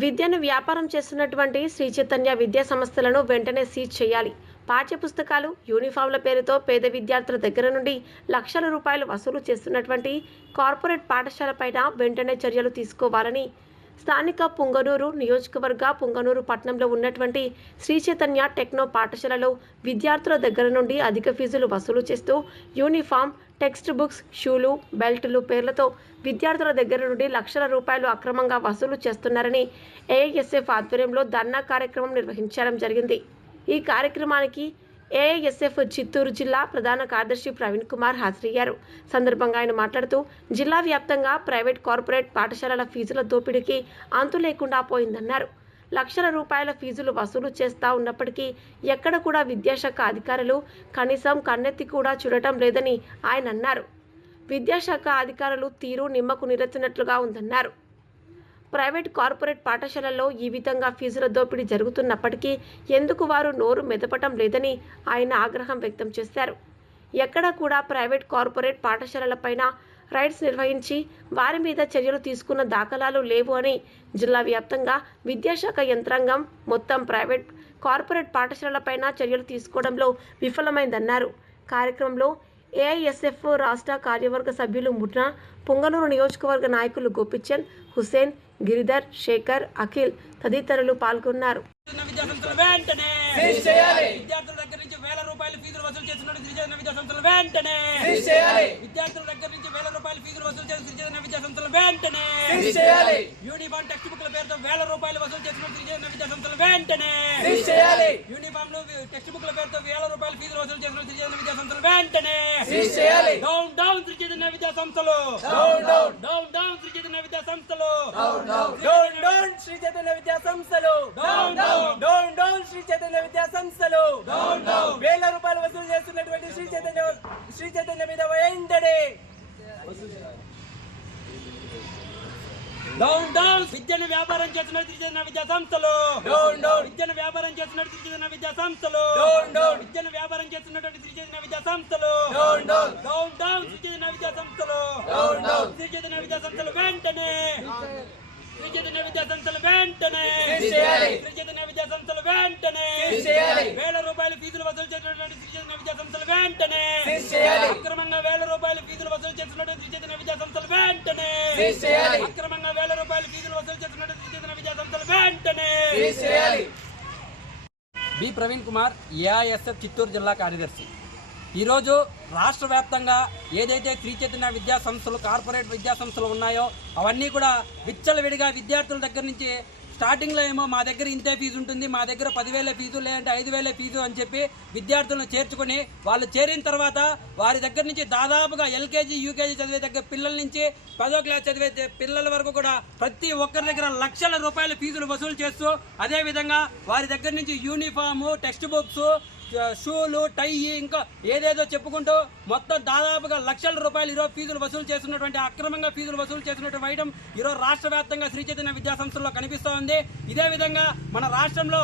విద్యను వ్యాపారం చేస్తున్నటువంటి శ్రీ చైతన్య విద్యా సంస్థలను వెంటనే సీజ్ చేయాలి. పాఠ్యపుస్తకాలు యూనిఫామ్ల పేరుతో పేద విద్యార్థుల దగ్గర నుండి లక్షల రూపాయలు వసూలు చేస్తున్నటువంటి కార్పొరేట్ పాఠశాలపైన వెంటనే చర్యలు తీసుకోవాలని స్థానిక పుంగనూరు నియోజకవర్గ పుంగనూరు పట్టణంలో ఉన్నటువంటి శ్రీ చైతన్య టెక్నో పాఠశాలలో విద్యార్థుల దగ్గర నుండి అధిక ఫీజులు వసూలు చేస్తూ యూనిఫామ్ టెక్స్ట్ బుక్స్ షూలు బెల్టులు పేర్లతో విద్యార్థుల దగ్గర నుండి లక్షల రూపాయలు అక్రమంగా వసూలు చేస్తున్నారని ఏఐఎస్ఎఫ్ ఆధ్వర్యంలో ధర్నా కార్యక్రమం నిర్వహించడం జరిగింది. ఈ కార్యక్రమానికి ఏఐఎస్ఎఫ్ చిత్తూరు జిల్లా ప్రధాన కార్యదర్శి ప్రవీణ్ కుమార్ హాజరయ్యారు. సందర్భంగా ఆయన మాట్లాడుతూ జిల్లా వ్యాప్తంగా ప్రైవేట్ కార్పొరేట్ పాఠశాలల ఫీజుల దోపిడీకి అంతు లేకుండా పోయిందన్నారు. లక్షల రూపాయల ఫీజులు వసూలు చేస్తా ఉన్నప్పటికీ ఎక్కడ కూడా విద్యాశాఖ అధికారులు కనీసం కన్నెత్తి కూడా చూడటం లేదని ఆయన అన్నారు. విద్యాశాఖ అధికారులు తీరు నిమ్మకు నిరచినట్లుగా ఉందన్నారు. ప్రైవేట్ కార్పొరేట్ పాఠశాలల్లో ఈ విధంగా ఫీజుల దోపిడీ జరుగుతున్నప్పటికీ ఎందుకు వారు నోరు మెదపటం లేదని ఆయన ఆగ్రహం వ్యక్తం చేశారు. ఎక్కడా కూడా ప్రైవేట్ కార్పొరేట్ పాఠశాలలపైన రైడ్స్ నిర్వహించి వారి మీద చర్యలు తీసుకున్న దాఖలాలు లేవు అని జిల్లా వ్యాప్తంగా విద్యాశాఖ యంత్రాంగం మొత్తం ప్రైవేట్ కార్పొరేట్ పాఠశాలలపైన చర్యలు తీసుకోవడంలో విఫలమైందన్నారు. కార్యక్రమంలో ఏఐఎస్ఎఫ్ రాష్ట్ర కార్యవర్గ సభ్యులు ముఠా పుంగనూరు నియోజకవర్గ నాయకులు గోపిచంద్ హుసేన్ గిరిధర్ శేఖర్ అఖిల్ తదితరులు పాల్గొన్నారు గిరిజన విద్యాసంస్థలు వెంటనే సీజ్ చేయాలి. విద్యార్థుల దగ్గర నుంచి వేల రూపాయల ఫీజులు వసూలు చేస్తున్న గిరిజన విద్యాసంస్థలు వెంటనే సీజ్ చేయాలి. విద్యార్థుల దగ్గర నుంచి వేల రూపాయల ఫీజులు వసూలు చేసిన గిరిజన విద్యాసంస్థలు వెంటనే సీజ్ చేయాలి. యూనిఫామ్ టెక్స్ట్ బుక్ల పేరుతో వేల రూపాయలు వసూలు చేసిన గిరిజన విద్యాసంస్థలు వెంటనే సీజ్ చేయాలి. యూనిఫామ్లు టెక్స్ట్ బుక్ల పేరుతో వేల రూపాయల ఫీజులు వసూలు చేసిన గిరిజన విద్యాసంస్థలు వెంటనే సీజ్ చేయాలి. డౌన్ డౌన్ శ్రీ చైతన్య విద్యాసంస్థలు down down down down Sri Chaitanya విద్యాసంస్థలు డౌన్ డౌన్ శ్రీ చైతన్య విద్యా సంస్థలు down down down down Sri Chaitanya విద్యా సంస్థలు డౌన్ డౌన్ వేల రూపాయలు వసూలు చేస్తున్నటువంటి శ్రీ చైతన్య శ్రీ చైతన్య మీద వెంటనే డౌన్ డౌన్ విద్యను వ్యాపారం చేస్తున్న త్రిజన విద్యా సంస్థలు. డౌన్ డౌన్ విద్యను వ్యాపారం చేస్తున్న త్రిజన విద్యా సంస్థలు. డౌన్ డౌన్ విద్యను వ్యాపారం చేస్తున్నటువంటి త్రిజన విద్యా సంస్థలు. డౌన్ డౌన్ డౌన్ డౌన్ త్రిజన విద్యా సంస్థలు. డౌన్ డౌన్ త్రిజన విద్యా సంస్థలు వెంటనే. త్రిజన విద్యా సంస్థలు వెంటనే. త్రిజన విద్యా సంస్థలు వెంటనే. వేల రూపాయల ఫీజులు వసూలు చేస్తున్నటువంటి త్రిజన విద్యా సంస్థలు వెంటనే. అక్రమంగా వేల రూపాయల ఫీజులు వసూలు చేస్తున్నటువంటి త్రిజన విద్యా సంస్థలు వెంటనే. సీజ్ చేయాలి. అక్రమంగా వేల రూపాయల ఫీజులు వసూలు చేస్తున్నటువంటి త్రిజన విద్యా సంస్థలు వెంటనే! బి ప్రవీణ్ కుమార్ ఏఐఎస్ఎఫ్ చిత్తూరు జిల్లా కార్యదర్శి. ఈరోజు రాష్ట్ర వ్యాప్తంగా ఏదైతే శ్రీ చైతన్య విద్యా సంస్థలు కార్పొరేట్ విద్యా సంస్థలు ఉన్నాయో అవన్నీ కూడా విచ్చలవిడిగా విద్యార్థుల దగ్గర నుంచి స్టార్టింగ్లో ఏమో మా దగ్గర ఇంతే ఫీజు ఉంటుంది మా దగ్గర పదివేల ఫీజు లేదంటే ఐదు వేల ఫీజు అని చెప్పి విద్యార్థులను చేర్చుకొని వాళ్ళు చేరిన తర్వాత వారి దగ్గర నుంచి దాదాపుగా ఎల్కేజీ యూకేజీ చదివే దగ్గర పిల్లల నుంచి పదో క్లాస్ చదివే పిల్లల వరకు కూడా ప్రతి ఒక్కరి దగ్గర లక్షల రూపాయల ఫీజులు వసూలు చేస్తూ అదేవిధంగా వారి దగ్గర నుంచి యూనిఫాము టెక్స్ట్ బుక్స్ షూలు టై ఇంకా ఏదేదో చెప్పుకుంటూ మొత్తం దాదాపుగా లక్షల రూపాయలు ఈరోజు ఫీజులు వసూలు చేస్తున్నటువంటి అక్రమంగా ఫీజులు వసూలు చేస్తున్నటువంటి వైడం ఈరోజు రాష్ట్ర వ్యాప్తంగా శ్రీ చైతన్య విద్యాసంస్థల్లో కనిపిస్తూ ఉంది ఇదే విధంగా మన రాష్ట్రంలో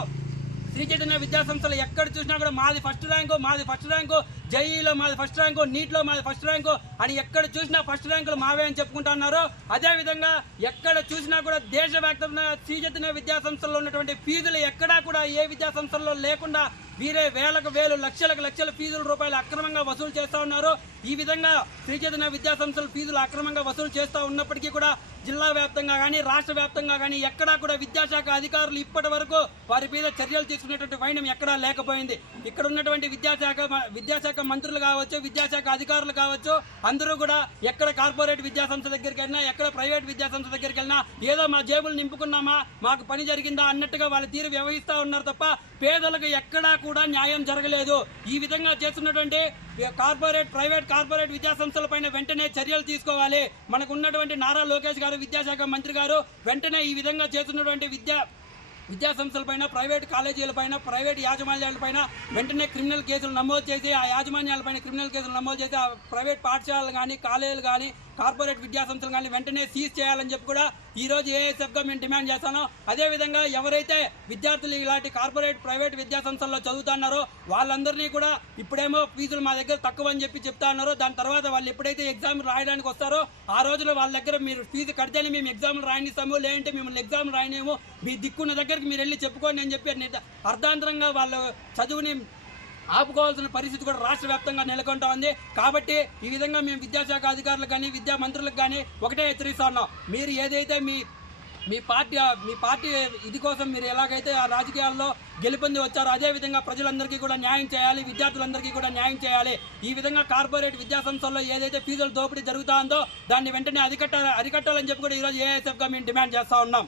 శ్రీ చైతన్య విద్యాసంస్థలు ఎక్కడ చూసినా కూడా మాది ఫస్ట్ ర్యాంకు మాది ఫస్ట్ ర్యాంకు జేఈలో మాది ఫస్ట్ ర్యాంకు నీట్లో మాది ఫస్ట్ ర్యాంకు అని ఎక్కడ చూసినా ఫస్ట్ ర్యాంకులు మావే అని చెప్పుకుంటున్నారు అదేవిధంగా ఎక్కడ చూసినా కూడా దేశవ్యాప్తంగా శ్రీ చైతన్య విద్యాసంస్థల్లో ఉన్నటువంటి ఫీజులు ఎక్కడా కూడా ఏ విద్యాసంస్థల్లో లేకుండా వీరే వేలకు వేలు లక్షలకు లక్షల ఫీజుల రూపాయలు అక్రమంగా వసూలు చేస్తూ ఉన్నారు. ఈ విధంగా శ్రీ చైతన్య విద్యా సంస్థలు ఫీజులు అక్రమంగా వసూలు చేస్తూ ఉన్నప్పటికీ కూడా జిల్లా వ్యాప్తంగా కానీ రాష్ట్ర వ్యాప్తంగా కానీ ఎక్కడా కూడా విద్యాశాఖ అధికారులు ఇప్పటి వరకు వారి మీద చర్యలు తీసుకునేటువంటి వైనం ఎక్కడా లేకపోయింది. ఇక్కడ ఉన్నటువంటి విద్యాశాఖ విద్యాశాఖ మంత్రులు కావచ్చు విద్యాశాఖ అధికారులు కావచ్చు అందరూ కూడా ఎక్కడ కార్పొరేట్ విద్యా సంస్థ దగ్గరికి వెళ్ళినా ఎక్కడ ప్రైవేట్ విద్యా సంస్థ దగ్గరికి వెళ్ళినా ఏదో మా జేబులు నింపుకున్నామా మాకు పని జరిగిందా అన్నట్టుగా వాళ్ళ తీరు వ్యవహరిస్తూ ఉన్నారు తప్ప పేదలకు ఎక్కడా కూడా న్యాయం జరగలేదు. ఈ విధంగా చేస్తున్నటువంటి కార్పొరేట్ ప్రైవేట్ కార్పొరేట్ విద్యాసంస్థల పైన వెంటనే చర్యలు తీసుకోవాలి. మనకు ఉన్నటువంటి నారా లోకేష్ గారు విద్యాశాఖ మంత్రి గారు వెంటనే ఈ విధంగా చేస్తున్నటువంటి విద్యా విద్యాసంస్థలపైన ప్రైవేట్ కాలేజీలపైన ప్రైవేట్ యాజమాన్యాలపైన వెంటనే క్రిమినల్ కేసులు నమోదు చేసి ఆ యాజమాన్యాలపైన క్రిమినల్ కేసులు నమోదు చేసి ఆ ప్రైవేట్ పాఠశాలలు కానీ కాలేజీలు కానీ కార్పొరేట్ విద్యా సంస్థలు కానీ వెంటనే సీజ్ చేయాలని చెప్పి కూడా ఈ రోజు ఏఎస్ఎఫ్గా మేము డిమాండ్ చేస్తాను అదేవిధంగా ఎవరైతే విద్యార్థులు ఇలాంటి కార్పొరేట్ ప్రైవేట్ విద్యా సంస్థల్లో చదువుతున్నారో వాళ్ళందరినీ కూడా ఇప్పుడేమో ఫీజులు మా దగ్గర తక్కువ అని చెప్పి చెప్తా ఉన్నారో దాని తర్వాత వాళ్ళు ఎప్పుడైతే ఎగ్జామ్ రాయడానికి వస్తారో ఆ రోజులో వాళ్ళ దగ్గర మీరు ఫీజు కడితేనే మేము ఎగ్జామ్లు రాయనిస్తాము లేదంటే మిమ్మల్ని ఎగ్జామ్ రాయనేమో మీ దిక్కున్న దగ్గరికి మీరు వెళ్ళి చెప్పుకోండి అని చెప్పి నిర్ద- అర్ధాంతరంగా వాళ్ళు చదువుని ఆపుకోవాల్సిన పరిస్థితి కూడా రాష్ట్ర వ్యాప్తంగా నెలకొంటా ఉంది. కాబట్టి ఈ విధంగా మేము విద్యాశాఖ అధికారులకు కానీ విద్యా మంత్రులకు కానీ ఒకటే హెచ్చరిస్తా ఉన్నాం. మీరు ఏదైతే మీ మీ పార్టీ మీ పార్టీ ఇది కోసం మీరు ఎలాగైతే ఆ రాజకీయాల్లో గెలుపొంది వచ్చారో అదే విధంగా ప్రజలందరికీ కూడా న్యాయం చేయాలి విద్యార్థులందరికీ కూడా న్యాయం చేయాలి. ఈ విధంగా కార్పొరేట్ విద్యా సంస్థల్లో ఏదైతే ఫీజుల దోపిడీ జరుగుతా ఉందో దాన్ని వెంటనే అరికట్టాలి అరికట్టాలని చెప్పి కూడా ఈరోజు ఏఎస్ఎఫ్గా మేము డిమాండ్ చేస్తా ఉన్నాం.